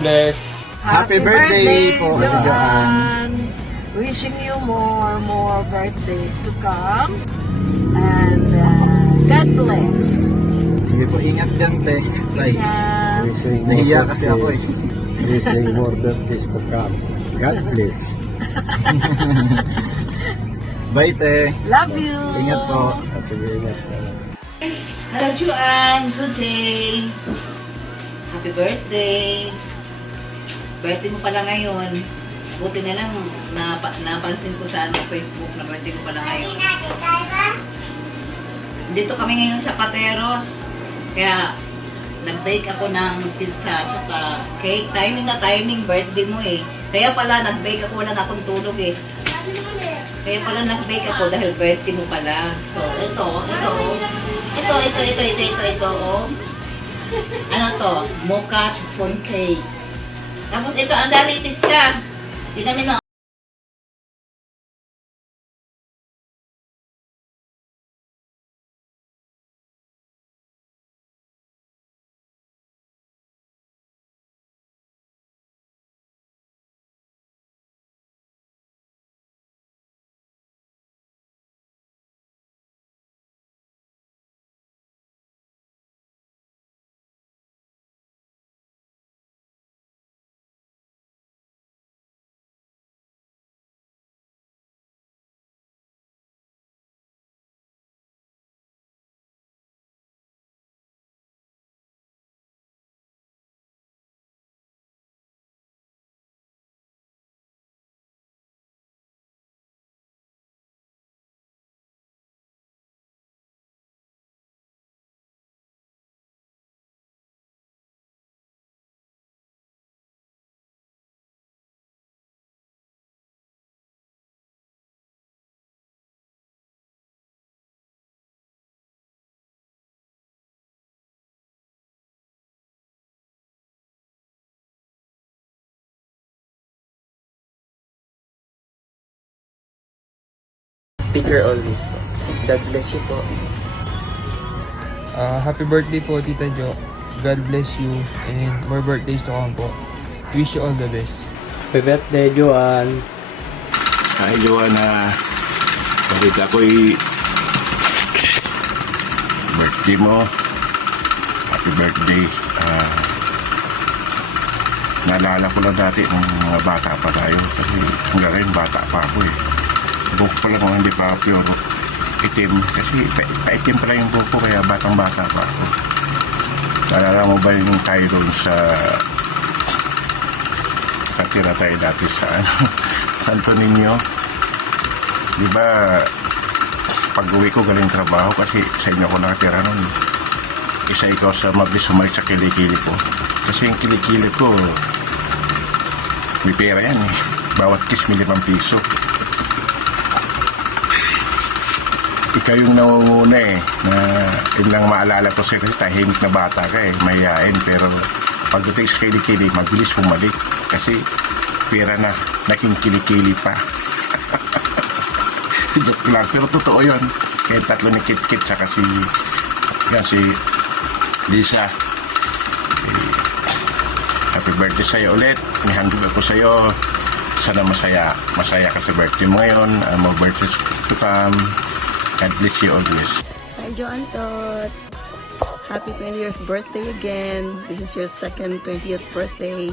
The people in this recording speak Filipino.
Bless. Happy birthday po, Ate Joanne. Wishing you more birthdays to come. And God bless. Sige po, ingat dyan, te. Tay. Yeah. Nahiya kasi ako eh. Wishing more birthdays to come. God bless. Bye, te. Love you. Ingat po. Sige, ingat ka. Hello, Juan. Good day. Happy birthday. Birthday mo pala ngayon. Buti na lang, napansin ko sa Facebook na birthday mo pala ngayon. Dito kami ngayon sa Pateros. Kaya, nag-bake ako ng pizza at cake. Timing birthday mo eh. Kaya pala, nag-bake ako, wala na akong tulog eh. Kaya pala nag-bake ako dahil birthday mo pala. So, ito. Oh. Ano to? Mocha chiffon cake. Tapos ito, ang daming pizza. Tignan mo. Peter always po. God bless you po. Happy birthday po, Tita Jo. God bless you and more birthdays to come po. Wish you all the best. Happy birthday, Joanne. Hi, Joanna. Balita ko'y birthday mo. Happy birthday. Naalala ko lang dati nung mga bata pa tayo. Kasi hanggang ngayon bata pa ako eh. Buhok pa lang hindi pa pure itim. Kasi itim pa lang yung buhok ko kaya batang-bata pa ako. Naalala mo ba yung tayo doon sa katira tayo dati sa Santo Niño? Diba pag uwi ko galing trabaho kasi sa inyo ko nakatira nun. Isa ikaw sa mabilis sumalik sa kilikili ko. Kasi yung kilikili ko may pera yan eh. Bawat kiss may 5 piso. Ikaw yung nangunguna eh, na yun lang maalala ko sa'yo kasi tahimik na bata ka eh, mayayain. Pero pagdating sa kilikili, mabilis sumalik kasi pera na, naging kilikili pa. Joke lang, pero totoo yun. Kaya tatlo ni Kit-Kit saka si Lisa. Happy birthday sa'yo ulit. May handog ako sa'yo. Sana masaya ka sa birthday mo ngayon. More birthdays to come. God bless you always. Hi, Joanne Tot. Happy 20th birthday again. This is your second 20th birthday.